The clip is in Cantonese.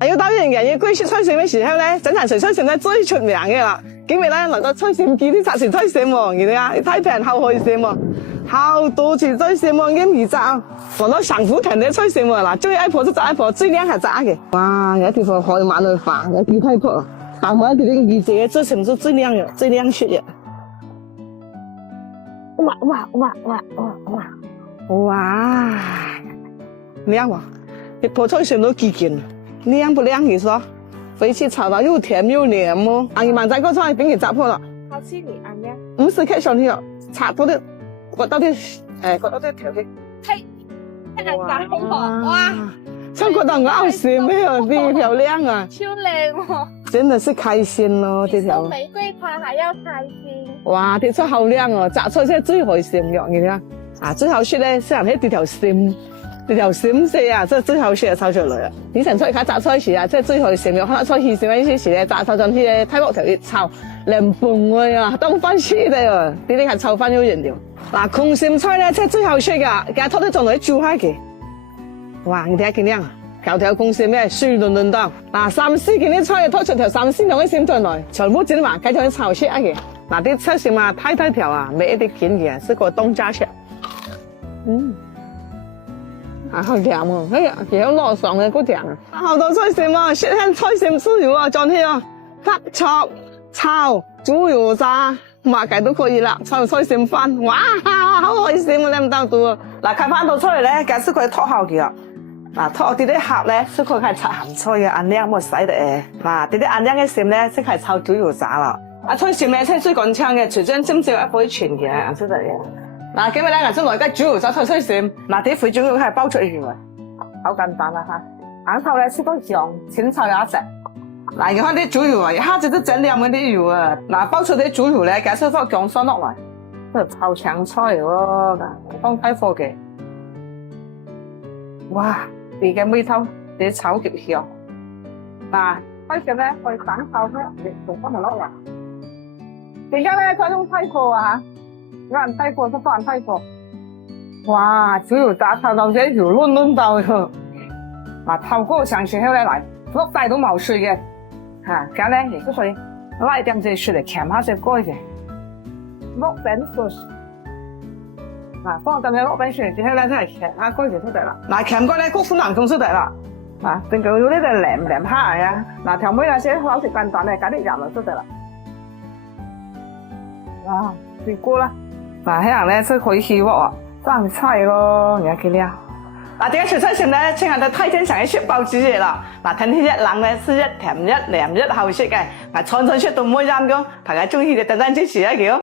要到人嘅要歸食菜餚嘅時候咧，整壇食菜餚咧最出名嘅啦。今日咧嚟到菜餚記啲雜食菜餚喎，你睇啊，睇片好開心喎，好多次菜餚喎，咁而炸，嚟到上府田嘅菜餚喎，嗱最愛婆就炸一婆，最靚係炸嘅。哇，有一條貨海馬來飯，有幾太婆，但係一條呢個二姐最餚最靚嘅，最靚出嘅。哇！靚喎，一婆菜餚都幾件，靚不靚你說？飛起炒到又甜又黏哦，阿姨萬仔嗰菜俾佢炸破啦。好吃你安咩？50克上去了，插到啲，割到啲條嘅。太難炸哇！真覺得好食咩啊？啲漂亮啊！超靚喎！真的是開心咯，這條。玫瑰花還要開心。哇，啲菜好靚哦，炸菜真係最開心嘅，你睇啊，最好食咧，先係呢條餚。呢條餚色啊，真係最好食嘅炒出嚟啊！以前出去炸菜時啊，即係最好食嘅，可能菜時時呢啲時咧炸炒上去咧，睇落條熱炒涼飯啊，當飯吃的喎，呢啲係炒飯有人料。嗱，空餚菜咧，即係最好食噶，佢拖啲仲嚟煮開嘅。哇，你睇下幾靚啊！條空餚咩水潤潤到，嗱3-4件啲菜拖出條3-4兩嘅餚進來，全部整埋，繼續炒食嘅。嗱啲菜餚啊，太條啊，未一啲件嘅，是個東家食。好甜哦！哎呀，幾好攞爽嘅，好甜啊！好多菜餚啊，雪香菜餚豉油啊，裝起啊，拍炒、炒、豬油炸，麻雞都可以啦。炒菜餚飯，哇，好開心啊！你唔得到啊！嗱，開翻到出嚟咧，假使佢拖好嘅啊，嗱，拖啲殼咧，先佢係炒鹹菜嘅，按靚冇洗嘅。嗱，啲按靚嘅餚咧，即係炒豬油炸啦。菜餚咧，係最乾淨嘅，除咗尖椒一可以全嘅，顏色嚟嘅。嗱，今日咧，我先來得豬油炸菜餚。嗱，啲肥豬肉係包出嚟嘅，好簡單啦嚇。眼頭咧切多醬，青菜有一隻。嗱，你看啲豬油啊，一下子都整兩嗰啲油啊。嗱，包出啲豬油咧，加少少薑蒜落嚟，都炒青菜喎，放開火嘅。哇，啲嘅味道，啲炒極香。嗱，開始咧去等炒咧，仲放埋落嚟。點解咧佢用開火啊？有人睇過，都多人睇過。哇，豬油炸炒到這油潤潤到喎。嗱，透過上時候咧嚟，碌大都冇水嘅，嚇，咁咧亦都可以拉點隻水嚟鉗下隻蓋嘅。碌餅個，嗱，放咁樣碌餅水之後咧，真係鉗下蓋就出嚟啦。嗱，鉗蓋咧，谷款能咁出嚟啦。嗱，定佢要呢度舐下嚟啊。嗱，條妹有時好食簡單咧，加啲鹽就出嚟啦。哇，試過啦。嗱，喺人咧真可以起鑊啊，生菜咯，而家幾靚。嗱，點解出菜餚咧？請人哋睇正常嘅雪包子嚟啦。嗱，睇呢一冷咧，是一甜一涼一好食嘅。嗱，餐餐出到冇飲嘅，大家中意就等陣支持一叫。